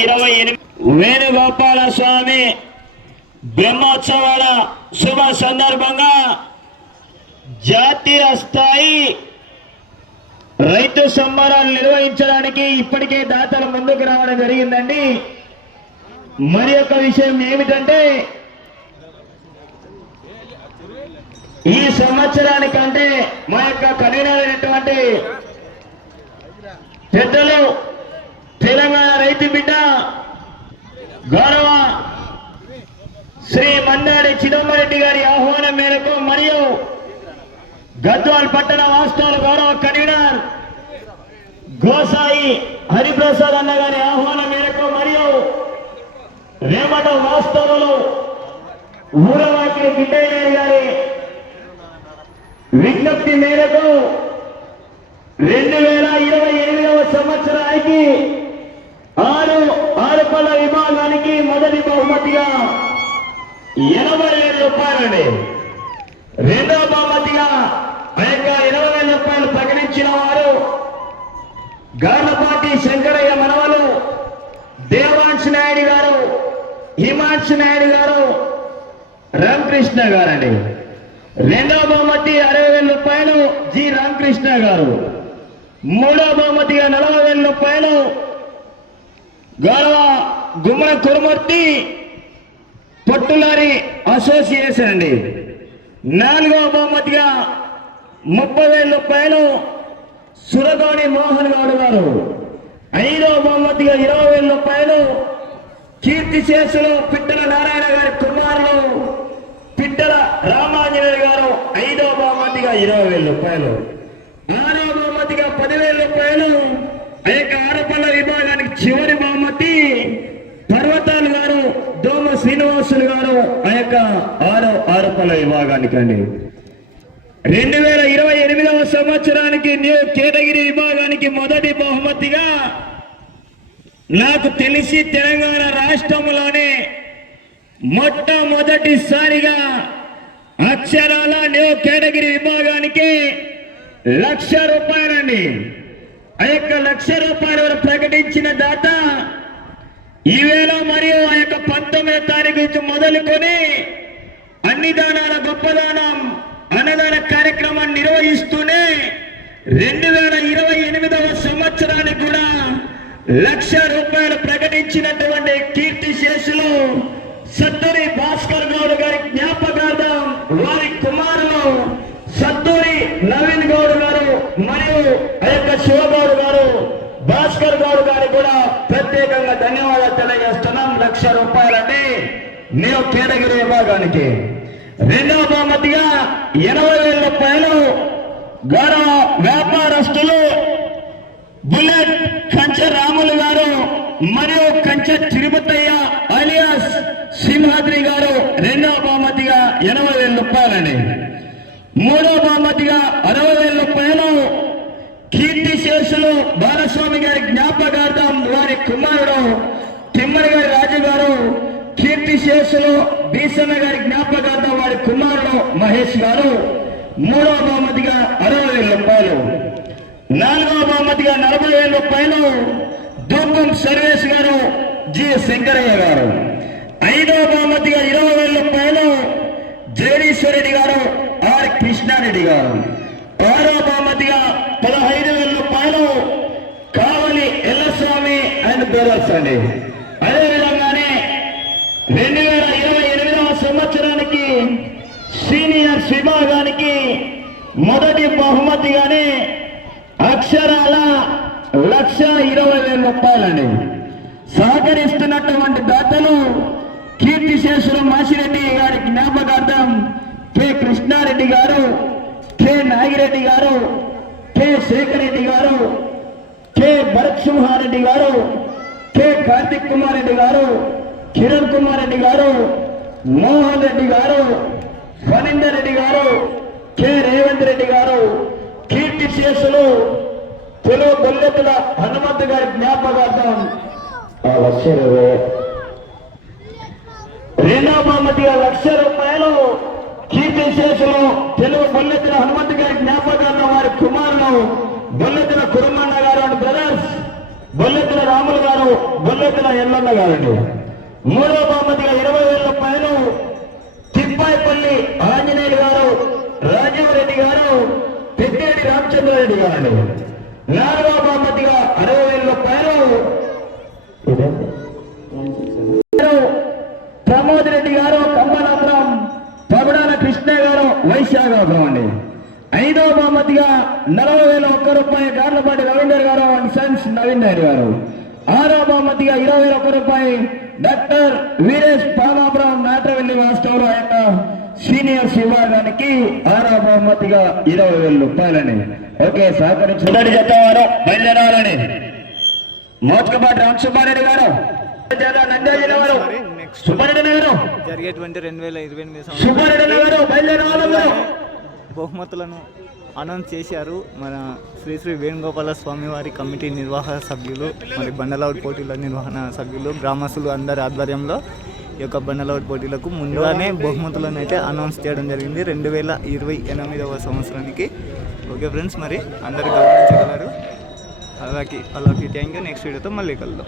ఇరవై ఎనిమిది వేణుగోపాల స్వామి బ్రహ్మోత్సవాల శుభ సందర్భంగా జాతీయ స్థాయి రైతు సంబరాలు నిర్వహించడానికి ఇప్పటికే దాతలు ముందుకు రావడం జరిగిందండి. మరి యొక్క విషయం ఏమిటంటే ఈ సంవత్సరానికంటే మా యొక్క కఠినమైనటువంటి పెద్దలు తెలంగాణ రైతు బిడ్డ గౌరవ శ్రీ మందాడి చిదంబరెడ్డి గారి ఆహ్వానం మేరకు మరియు గద్వాల్ పట్టణ వాస్తవాల గౌరవ కన్వీనర్ గోసాయి హరిప్రసాద్ అన్న గారి ఆహ్వానం మేరకు మరియు రేమట వాస్తవులు ఊరవాకి గిడ్డయ్య గారి విజ్ఞప్తి మేరకు రెండు వేల ఇరవై ఎనిమిదవ సంవత్సరానికి ఆరు విభాగానికి మొదటి బహుమతిగా ఎనభై ఏడు రూపాయలండి. రెండవ బహుమతిగా ఆ యొక్క ఇరవై వేల రూపాయలు ప్రకటించిన వారు గార్లపాటి శంకరయ్య మనవలు దేవాంశ్ నాయుడు గారు హిమాంశ్ నాయుడు గారు రామకృష్ణ గారండి. రెండవ బహుమతి అరవై వేల రూపాయలు జి రామకృష్ణ గారు. మూడవ బహుమతిగా నలభై వేల రూపాయలు గౌరవ గుమ్మల కురుమూర్తి పొట్టులారి అసోసియేషన్ అండి. నాలుగవ బహుమతిగా ముప్పై వేల రూపాయలు సురగోని మోహన్ గౌడ్ గారు. ఐదవ బహుమతిగా ఇరవై వేల రూపాయలు కీర్తి శేషులు పిట్టల నారాయణ గారి కుమారులు పిట్టల రామాంజనేయ గారు ఐదవ బహుమతిగా ఇరవై వేల రూపాయలు. ఆరవ బహుమతిగా పదివేల రూపాయలు ఆ యొక్క విభాగానికి చివరి బహుమతి పర్వతాలు గారు దోమ శ్రీనివాసులు గారు ఆ ఆరో ఆరోపణల విభాగానికండి రెండు. వేల ఇరవై ఎనిమిదవ సంవత్సరానికి న్యూ కేటగిరి విభాగానికి మొదటి బహుమతిగా నాకు తెలిసి తెలంగాణ రాష్ట్రంలోనే మొట్టమొదటిసారిగా అక్షరాల న్యూ కేటగిరి విభాగానికి లక్ష రూపాయలండి ఆ యొక్క లక్ష రూపాయలు ప్రకటించిన దాత ఈవేళ మరియు ఆ యొక్క పంతొమ్మిదో తారీఖు నుంచి మొదలుకొని అన్నిదానాల గొప్పదానం అన్నదాన కార్యక్రమాన్ని నిర్వహిస్తూనే రెండు వేల ఇరవై ఎనిమిదవ సంవత్సరానికి కూడా లక్ష రూపాయలు ప్రకటించినటువంటి కీర్తి శేషులు సత్తూరి భాస్కర్ గౌడ్ గారి జ్ఞాపకార్థం వారి కుమారులు సత్తూరి నవీన్ గౌడ్ గారు మరియు ఆ యొక్క శివగౌడ్ గారు భాస్కర్ గౌడ్ గారికి కూడా ప్రత్యేకంగా ధన్యవాదాలు తెలియజేస్తున్నాం. లక్ష రూపాయలని నేను కేటగిరి విభాగానికి. రెండవ బహుమతిగా ఎనభై వేల రూపాయలు గౌరవ వ్యాపారస్తులు బుల్లెట్ కంచె రాములు గారు మరియు కంచె తిరుపతయ్య అలియాస్ సింహాద్రి గారు రెండవ బహుమతిగా ఎనభై వేల రూపాయలని మూడవ బహుమతిగా అరవై వేల రూపాయలు కీర్తి శేషులు బాలస్వామి గారి జ్ఞాపకార్థం వారి కుమారుడు తిమ్మడి గారి రాజు గారు కీర్తి శేషులు బీసన్న గారి జ్ఞాపకార్థం గణేష్ గారు మూడవ బహుమతిగా అరవై వేల రూపాయలు. నాలుగవ బహుమతిగా నలభై వేల రూపాయలు. దూపం సర్వేష్ గారు జి. శంకరయ్య గారు. ఐదవ బహుమతిగా ఇరవై వేల రూపాయలు. జగదీశ్వరరెడ్డి గారు ఆర్. కృష్ణారెడ్డి గారు. ఆరో బహుమతిగా పదహైదు వేల రూపాయలు. కావలి ఎల్లస్వామి అండ్ బ్రదర్స్ అండి సీనియర్ విభాగానికి మొదటి బహుమతిగానే అక్షరాల లక్ష ఇరవై వేల రూపాయలని సహకరిస్తున్నటువంటి దాతలు కీర్తిశేషులు మాసిరెడ్డి గారి జ్ఞాపకార్థం కె. కృష్ణారెడ్డి గారు కె. నాగిరెడ్డి గారు కె. శేఖర్ రెడ్డి గారు కె. భరత్ సింహారెడ్డి గారు కె. కార్తిక్ కుమార్ రెడ్డి గారు కిరణ్ కుమార్ రెడ్డి గారు మోహన్ రెడ్డి గారు ఫణీందర్ రెడ్డి గారు కె. రేవంత్ రెడ్డి గారు కీర్తి శేషులు తెలుగు గొల్లెతుల హనుమంతు గారి జ్ఞాపకార్థం. ఆ లక్ష లక్ష రూపాయలు కీర్తి శేషులు తెలుగు బొల్లెత్తిన హనుమంతు గారి జ్ఞాపకార్థం వారి కుమారులు బొల్లెత్తుల కురుమన్న గారు అండ్ బ్రదర్స్ గొల్లెత్తుల రాములు గారు బొల్లెత్తుల ఎల్లన్న గారండి మూడో బహుమతిగా ఇరవై వేల రూపాయలు తిప్పాయిపల్లి ఆంజనేయులు గారు రాజీవ్ రెడ్డి గారు పెద్దేడి రామచంద్రారెడ్డి గారండి నాలుగో బహుమతిగా అరవై వేల ప్రమోద్ రెడ్డి గారు కమ్మనాపురం పగడాల కృష్ణ గారు వైశాఖపురం అండి. ఐదో బహుమతిగా నలభై వేల ఒక్క రూపాయి గార్లపాటి రవీందర్ గారు అండ్ సన్స్ నవీన్ నాయుడు గారు. ఆరో బహుమతిగా ఇరవై వేల ఒక్క రూపాయి డాక్టర్ వీరేష్ పామాపురం నాటవెల్లి వాస్తవులు ఆయన సీనియర్స్ విభాగానికి ఆరో బహుమతిగా ఇరవై వేల రూపాయలని. ఓకే సహకరించి. మొదటి చెత్తవారు బయలుదేరాలని. మోత్కపాటి రామసుబ్బారెడ్డి గారు. జిల్లా నంద్యాల జిల్లా వారు. సుబ్బారెడ్డి గారు. జరిగేటువంటి రెండు వేల ఇరవై ఎనిమిది సుబ్బారెడ్డి గారు బయలుదేరాలి మీరు. బహుమతులను అనౌన్స్ చేశారు మన శ్రీ శ్రీ వేణుగోపాల స్వామి వారి కమిటీ నిర్వాహక సభ్యులు మరి బండలౌడ్ పోటీల నిర్వహణ సభ్యులు గ్రామస్తులు అందరి ఆధ్వర్యంలో. ఈ యొక్క బండలౌడ్ పోటీలకు ముందుగానే బహుమతులను అయితే అనౌన్స్ చేయడం జరిగింది. రెండు వేల ఇరవై ఎనిమిదవ సంవత్సరానికి. ఓకే ఫ్రెండ్స్ మరి అందరు గమనించగలరు. అలాగే అలాగే. థ్యాంక్ యూ నెక్స్ట్ వీడియోతో మళ్ళీ కలుద్దాం.